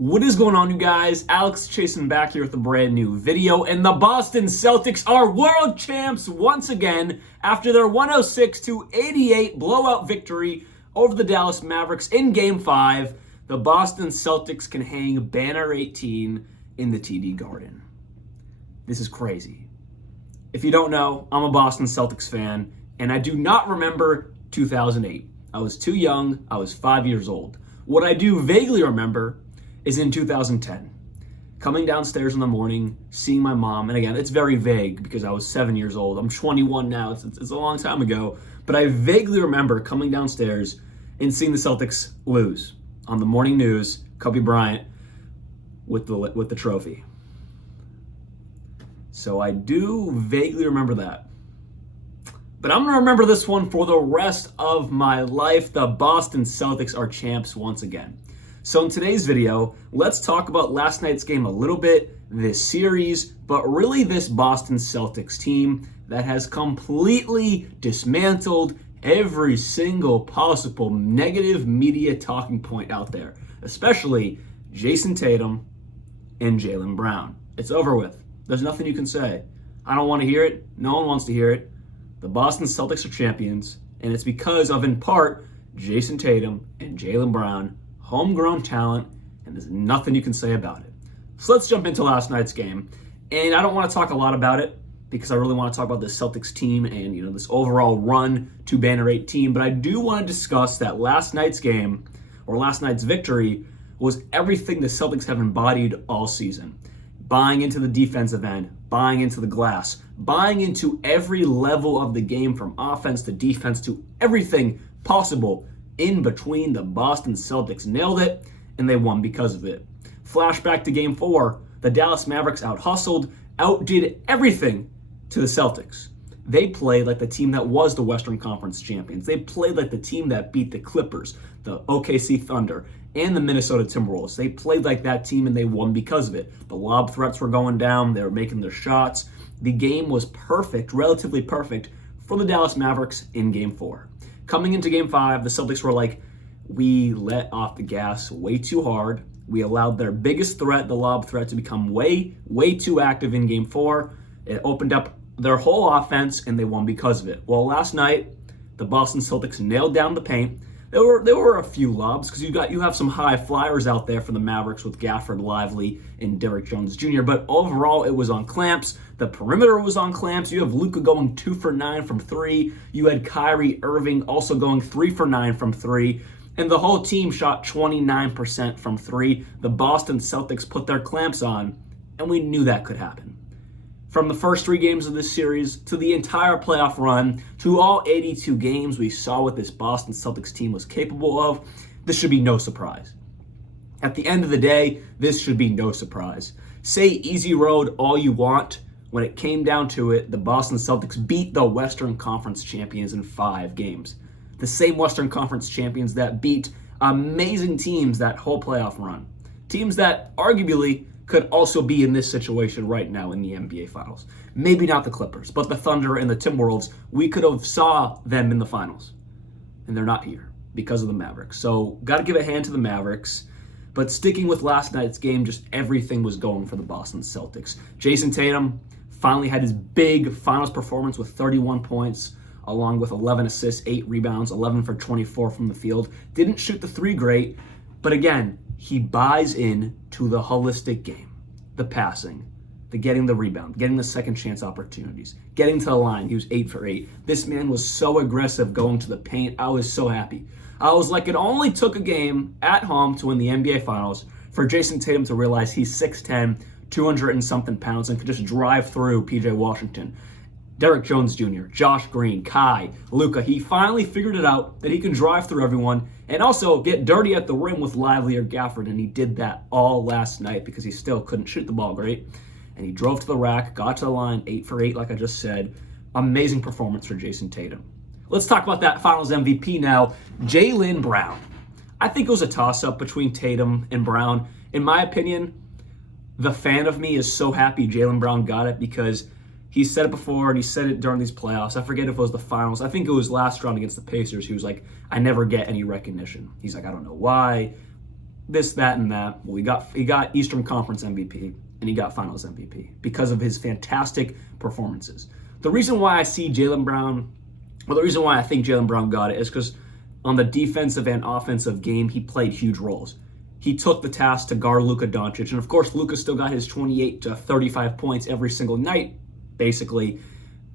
What is going on, you guys? Alex Chasen back here with a brand new video, and the Boston Celtics are world champs once again after their 106-88 blowout victory over the Dallas Mavericks in Game 5. The Boston Celtics can hang banner 18 in the TD Garden. This is crazy. If you don't know, I'm a Boston Celtics fan, and I do not remember 2008. I was too young. I was 5 years old. What I do vaguely remember is in 2010. Coming downstairs in the morning, seeing my mom, and again, it's very vague because I was 7 years old. I'm 21 now. It's a long time ago. But I vaguely remember coming downstairs and seeing the Celtics lose on the morning news, Kobe Bryant with the trophy. So I do vaguely remember that. But I'm going to remember this one for the rest of my life. The Boston Celtics are champs once again. So in today's video, let's talk about last night's game a little bit, this series, but really this Boston Celtics team that has completely dismantled every single possible negative media talking point out there, especially Jason Tatum and Jaylen Brown. It's over with. There's nothing you can say. I don't want to hear it. No one wants to hear it. The Boston Celtics are champions, and it's because of, in part, Jason Tatum and Jaylen Brown, homegrown talent, and there's nothing you can say about it. So let's jump into last night's game. And I don't want to talk a lot about it because I really want to talk about the Celtics team and, this overall run to banner 18. But I do want to discuss that last night's game, or last night's victory, was everything the Celtics have embodied all season. Buying into the defensive end, buying into the glass, buying into every level of the game from offense to defense to everything possible in between. The Boston Celtics nailed it, and they won because of it. Flashback to Game 4, the Dallas Mavericks out-hustled, outdid everything to the Celtics. They played like the team that was the Western Conference champions. They played like the team that beat the Clippers, the OKC Thunder, and the Minnesota Timberwolves. They played like that team, and they won because of it. The lob threats were going down. They were making their shots. The game was perfect, relatively perfect, for the Dallas Mavericks in Game 4. Coming into Game 5, the Celtics were like, we let off the gas way too hard. We allowed their biggest threat, the lob threat, to become way too active in Game 4. It opened up their whole offense, and they won because of it. Well, last night, the Boston Celtics nailed down the paint. There were a few lobs because you have some high flyers out there for the Mavericks with Gafford, Lively, and Derrick Jones Jr. But overall, it was on clamps. The perimeter was on clamps. You have Luka going 2 for 9 from 3. You had Kyrie Irving also going 3 for 9 from 3. And the whole team shot 29% from 3. The Boston Celtics put their clamps on, and we knew that could happen. From the first 3 games of this series to the entire playoff run to all 82 games, we saw what this Boston Celtics team was capable of. This should be no surprise. At the end of the day, this should be no surprise. Say easy road all you want. When it came down to it, the Boston Celtics beat the Western Conference champions in 5 games. The same Western Conference champions that beat amazing teams that whole playoff run. Teams that arguably could also be in this situation right now in the NBA Finals. Maybe not the Clippers, but the Thunder and the Timberwolves, we could have saw them in the Finals. And they're not here because of the Mavericks. So got to give a hand to the Mavericks. But sticking with last night's game, just everything was going for the Boston Celtics. Jason Tatum finally had his big finals performance with 31 points, along with 11 assists, 8 rebounds, 11 for 24 from the field. Didn't shoot the 3 great, but again, he buys in to the holistic game, the passing, the getting the rebound, getting the second chance opportunities, getting to the line. He was 8 for 8. This man was so aggressive going to the paint. I was so happy. I was like, it only took a game at home to win the NBA Finals for Jason Tatum to realize he's 6'10", 200 and something pounds, and could just drive through PJ Washington, Derrick Jones Jr., Josh Green, Kai, Luka. He finally figured it out that he can drive through everyone and also get dirty at the rim with Lively or Gafford, and he did that all last night because he still couldn't shoot the ball great. And he drove to the rack, got to the line, 8 for 8, like I just said. Amazing performance for Jason Tatum. Let's talk about that Finals MVP now, Jaylen Brown. I think it was a toss-up between Tatum and Brown. In my opinion, the fan of me is so happy Jaylen Brown got it because he said it before and he said it during these playoffs. I forget if it was the finals. I think it was last round against the Pacers. He was like, I never get any recognition. He's like, I don't know why. this, that, and that. Well, he got Eastern Conference MVP and he got Finals MVP because of his fantastic performances. The reason why I see Jaylen Brown, well, the reason why I think Jaylen Brown got it is because on the defensive and offensive game, he played huge roles. He took the task to guard Luka Doncic, and of course, Luka still got his 28 to 35 points every single night, basically,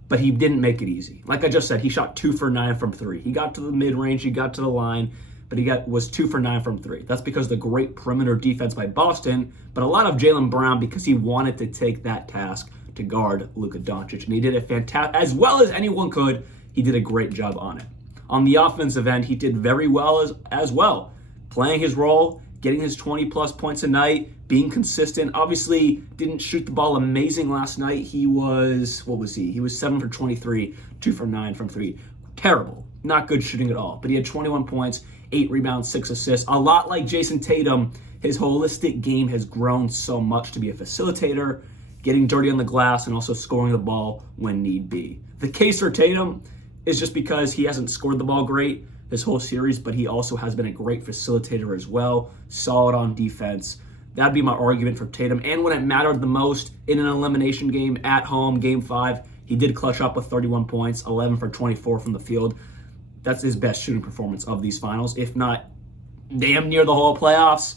but he didn't make it easy. Like I just said, he shot 2 for 9 from 3. He got to the mid-range, he got to the line, but was 2 for 9 from 3. That's because of the great perimeter defense by Boston, but a lot of Jaylen Brown because he wanted to take that task to guard Luka Doncic, and he did it fantastic, as well as anyone could. He did a great job on it. On the offensive end, he did very well as well, playing his role, getting his 20-plus points a night, being consistent. Obviously, didn't shoot the ball amazing last night. He was 7 for 23, 2 for 9 from 3. Terrible. Not good shooting at all. But he had 21 points, 8 rebounds, 6 assists. A lot like Jason Tatum, his holistic game has grown so much to be a facilitator, getting dirty on the glass, and also scoring the ball when need be. The case for Tatum is just because he hasn't scored the ball great this whole series, but he also has been a great facilitator as well, solid on defense. That'd be my argument for Tatum. And when it mattered the most in an elimination game at home, Game 5, he did clutch up with 31 points, 11 for 24 from the field. That's his best shooting performance of these finals, if not damn near the whole playoffs,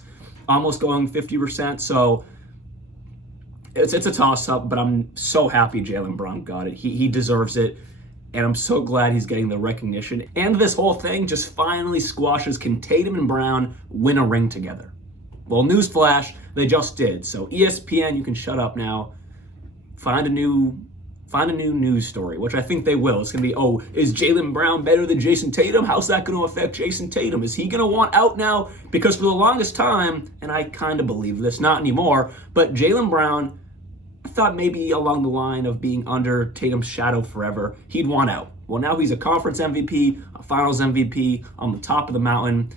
almost going 50%. So it's a toss-up, but I'm so happy Jaylen Brown got it. He deserves it. And I'm so glad he's getting the recognition. And this whole thing just finally squashes, can Tatum and Brown win a ring together? Well, newsflash, they just did. So ESPN, you can shut up now. Find a new news story, which I think they will. It's going to be, is Jaylen Brown better than Jason Tatum? How's that going to affect Jason Tatum? Is he going to want out now? Because for the longest time, and I kind of believe this, not anymore, but Jaylen Brown, I thought maybe along the line of being under Tatum's shadow forever, he'd want out. Well, now he's a conference MVP, a finals MVP, on the top of the mountain.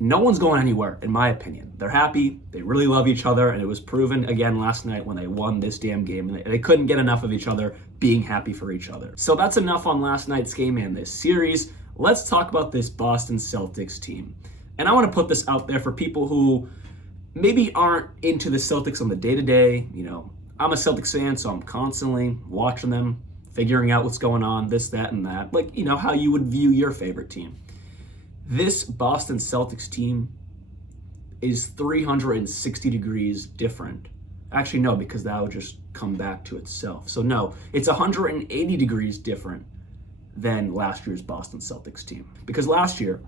No one's going anywhere, in my opinion. They're happy, they really love each other, and it was proven again last night when they won this damn game, and they couldn't get enough of each other being happy for each other. So that's enough on last night's game and this series. Let's talk about this Boston Celtics team. And I want to put this out there for people who maybe aren't into the Celtics on the day-to-day, I'm a Celtics fan, so I'm constantly watching them, figuring out what's going on, this, that, and that. Like, how you would view your favorite team. This Boston Celtics team is 360 degrees different. Actually, no, because that would just come back to itself. So no, it's 180 degrees different than last year's Boston Celtics team. Because last year,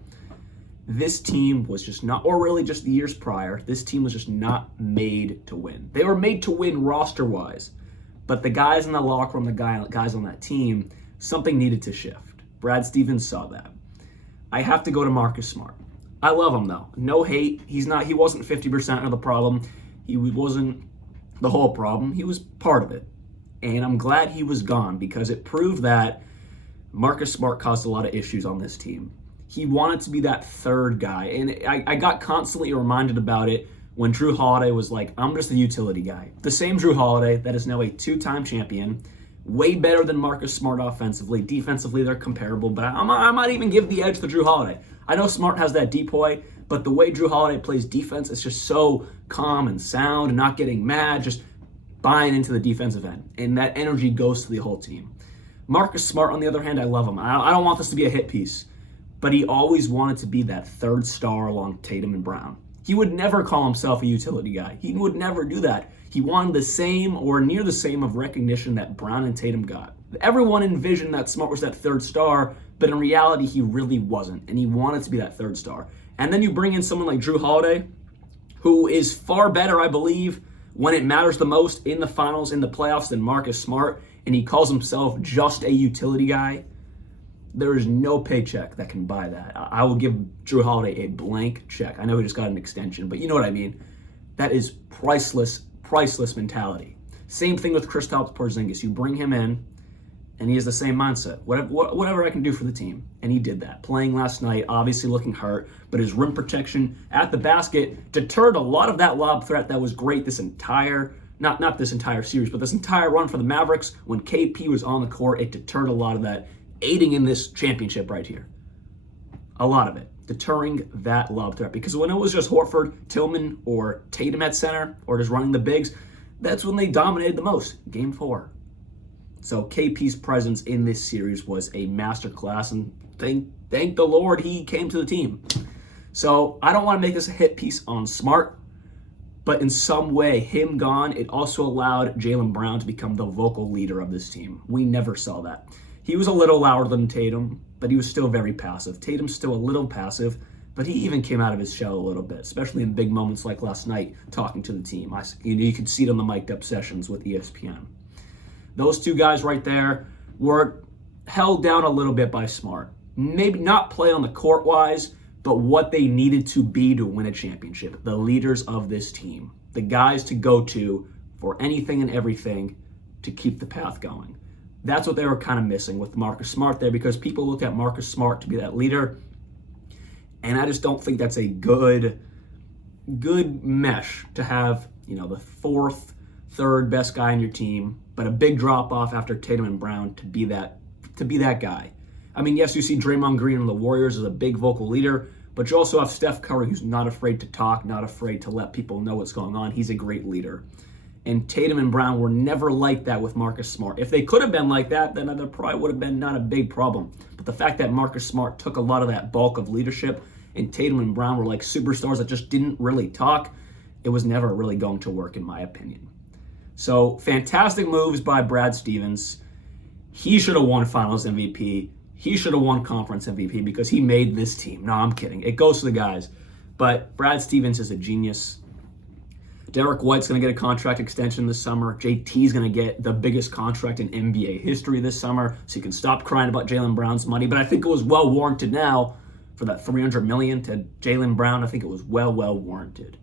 this team was just not, or really just the years prior, this team was just not made to win. They were made to win roster-wise, but the guys in the locker room, the guys on that team, something needed to shift. Brad Stevens saw that. I have to go to Marcus Smart. I love him, though. No hate. He wasn't 50% of the problem. He wasn't the whole problem. He was part of it. And I'm glad he was gone because it proved that Marcus Smart caused a lot of issues on this team. He wanted to be that third guy. And I got constantly reminded about it when Drew Holiday was like, I'm just the utility guy. The same Drew Holiday that is now a 2-time champion, way better than Marcus Smart offensively. Defensively, they're comparable, but I might even give the edge to Drew Holiday. I know Smart has that depoy, but the way Drew Holiday plays defense is just so calm and sound and not getting mad, just buying into the defensive end. And that energy goes to the whole team. Marcus Smart, on the other hand, I love him. I don't want this to be a hit piece, but he always wanted to be that third star along Tatum and Brown. He would never call himself a utility guy. He would never do that. He wanted the same or near the same of recognition that Brown and Tatum got. Everyone envisioned that Smart was that third star, but in reality, he really wasn't, and he wanted to be that third star. And then you bring in someone like Drew Holiday, who is far better, I believe, when it matters the most in the finals, in the playoffs, than Marcus Smart, and he calls himself just a utility guy. There is no paycheck that can buy that. I will give Drew Holiday a blank check. I know he just got an extension, but you know what I mean. That is priceless mentality. Same thing with Kristaps Porzingis. You bring him in, and he has the same mindset. Whatever I can do for the team. And he did that. Playing last night, obviously looking hurt, but his rim protection at the basket deterred a lot of that lob threat that was great this entire, not this entire series, but this entire run for the Mavericks. When KP was on the court, it deterred a lot of that, aiding in this championship right here. A lot of it. deterring that lob threat. Because when it was just Horford, Tillman, or Tatum at center, or just running the bigs, that's when they dominated the most. Game 4. So KP's presence in this series was a masterclass, and thank the Lord he came to the team. So I don't want to make this a hit piece on Smart, but in some way, him gone, it also allowed Jaylen Brown to become the vocal leader of this team. We never saw that. He was a little louder than Tatum, but he was still very passive. Tatum's still a little passive, but he even came out of his shell a little bit, especially in big moments like last night talking to the team. You could see it on the mic'd up sessions with ESPN. Those two guys right there were held down a little bit by Smart. Maybe not play on the court-wise, but what they needed to be to win a championship. The leaders of this team. The guys to go to for anything and everything to keep the path going. That's what they were kind of missing with Marcus Smart there, because people look at Marcus Smart to be that leader, and I just don't think that's a good mesh to have, the fourth, third best guy in your team, but a big drop off after Tatum and Brown to be that guy. I mean, yes, you see Draymond Green on the Warriors as a big vocal leader, but you also have Steph Curry, who's not afraid to talk, not afraid to let people know what's going on. He's a great leader. And Tatum and Brown were never like that with Marcus Smart. If they could have been like that, then there probably would have been not a big problem. But the fact that Marcus Smart took a lot of that bulk of leadership, and Tatum and Brown were like superstars that just didn't really talk, it was never really going to work, in my opinion. So, fantastic moves by Brad Stevens. He should have won Finals MVP. He should have won Conference MVP because he made this team. No, I'm kidding. It goes to the guys. But Brad Stevens is a genius. Derek White's going to get a contract extension this summer. JT's going to get the biggest contract in NBA history this summer, so you can stop crying about Jaylen Brown's money. But I think it was well warranted now for that $300 million to Jaylen Brown. I think it was well warranted.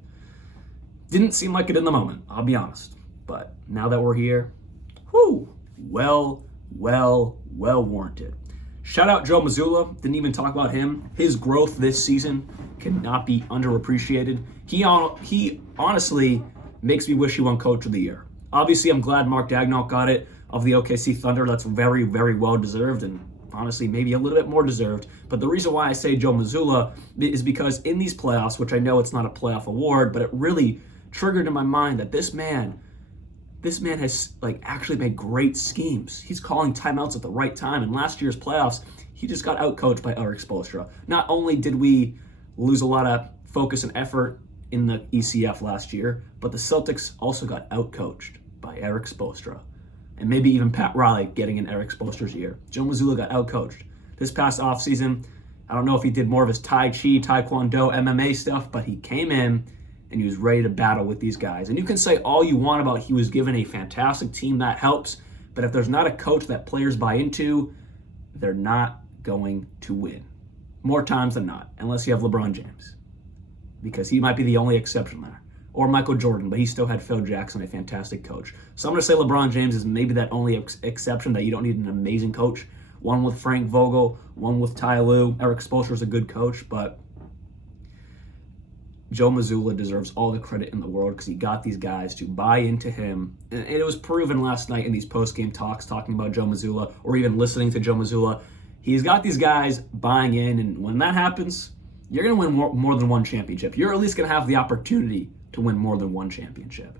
Didn't seem like it in the moment, I'll be honest. But now that we're here, well warranted. Shout out Joe Mazzulla. Didn't even talk about him. His growth this season cannot be underappreciated. He honestly makes me wish he won Coach of the Year. Obviously, I'm glad Mark Daigneault got it of the OKC Thunder. That's very well deserved, and honestly, maybe a little bit more deserved. But the reason why I say Joe Mazzulla is because in these playoffs, which I know it's not a playoff award, but it really triggered in my mind that this man has actually made great schemes. He's calling timeouts at the right time. In last year's playoffs, he just got outcoached by Eric Spoelstra. Not only did we lose a lot of focus and effort in the ECF last year, but the Celtics also got outcoached by Eric Spoelstra. And maybe even Pat Riley getting in Eric Spoelstra's ear. Joe Mazzulla got outcoached. This past offseason, I don't know if he did more of his Tai Chi, Taekwondo, MMA stuff, but he came in and he was ready to battle with these guys. And you can say all you want about he was given a fantastic team, that helps. But if there's not a coach that players buy into, they're not going to win. More times than not, unless you have LeBron James. Because he might be the only exception there. Or Michael Jordan, but he still had Phil Jackson, a fantastic coach. So I'm going to say LeBron James is maybe that only exception that you don't need an amazing coach. One with Frank Vogel, one with Ty Lue. Eric Spoelstra is a good coach, but Joe Mazzulla deserves all the credit in the world because he got these guys to buy into him. And it was proven last night in these post-game talks talking about Joe Mazzulla or even listening to Joe Mazzulla. He's got these guys buying in, and when that happens, you're going to win more than one championship. You're at least going to have the opportunity to win more than one championship.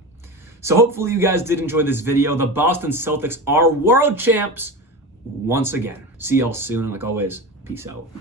So hopefully you guys did enjoy this video. The Boston Celtics are world champs once again. See y'all soon, and like always, peace out.